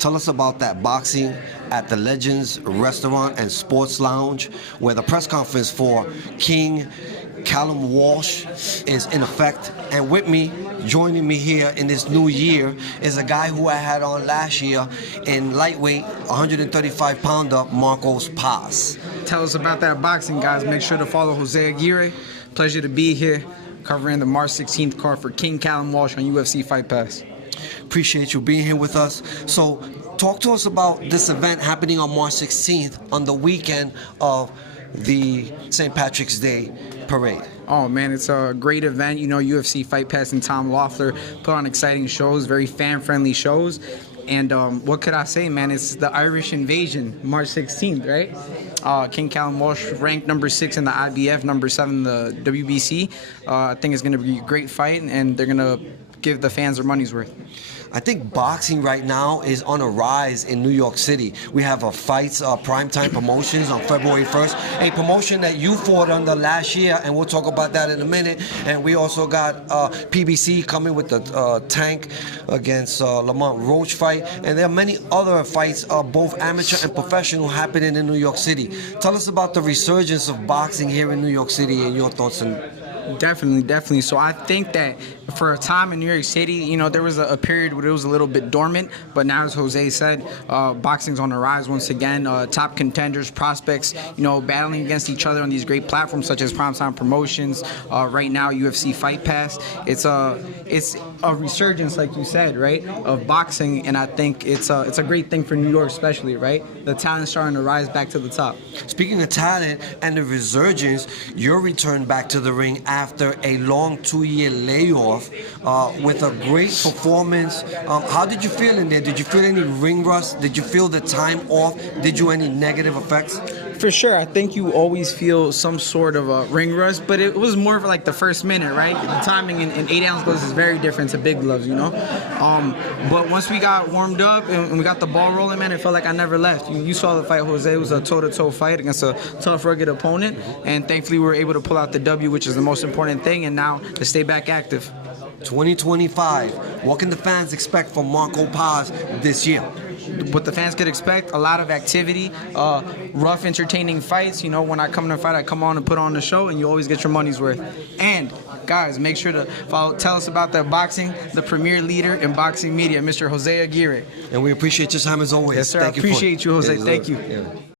Tell us about that boxing at the Legends Restaurant and Sports Lounge, where the press conference for King Callum Walsh is in effect. And with me, joining me here in this new year, is a guy who I had on last year in lightweight, 135-pounder, Marcos Paz. Tell us about that boxing, guys. Make sure to follow Jose Aguirre. Pleasure to be here, covering the March 16th card for King Callum Walsh on UFC Fight Pass. Appreciate you being here with us. So talk to us about this event happening on March 16th on the weekend of the St. Patrick's Day parade. Oh man, it's a great event. You know, UFC Fight Pass and Tom Loeffler put on exciting shows, very fan-friendly shows. And what could I say, man? It's the Irish Invasion, March 16th, right? King Callum Walsh ranked number 6 in the IBF, number 7 in the WBC. I think it's going to be a great fight, and they're going to give the fans their money's worth. I think boxing right now is on a rise in New York City. We have a Fights Primetime Promotions on February 1st, a promotion that you fought under last year, and we'll talk about that in a minute. And we also got PBC coming with the Tank against Lamont Roach fight, and there are many other fights, both amateur and professional, happening in New York City. Tell us about the resurgence of boxing here in New York City and your thoughts on. Definitely. So I think that for a time in New York City, you know, there was a period where it was a little bit dormant, but now, as Jose said, boxing's on the rise once again. Top contenders, prospects, you know, battling against each other on these great platforms such as Primetime Promotions. Right now, UFC Fight Pass. It's a resurgence, like you said, right, of boxing, and I think it's a great thing for New York, especially, right? The talent's starting to rise back to the top. Speaking of talent and the resurgence, your return back to the ring after a long 2-year layoff with a great performance. How did you feel in there? Did you feel any ring rust? Did you feel the time off? Did you any negative effects? For sure, I think you always feel some sort of a ring rust, but it was more of like the first minute, right? The timing in 8-ounce gloves is very different to big gloves, you know? But once we got warmed up and we got the ball rolling, man, it felt like I never left. You saw the fight, Jose. It was a toe-to-toe fight against a tough, rugged opponent, and thankfully we were able to pull out the W, which is the most important thing, and now to stay back active. 2025, what can the fans expect from Marcos Paz this year? What the fans could expect, a lot of activity, rough, entertaining fights. You know, when I come to fight, I come on and put on the show, and you always get your money's worth. And, guys, make sure to tell us about that boxing, the premier leader in boxing media, Mr. Jose Aguirre. And we appreciate your time as always. Yes, sir. I appreciate you, Jose. Thank you. Yeah.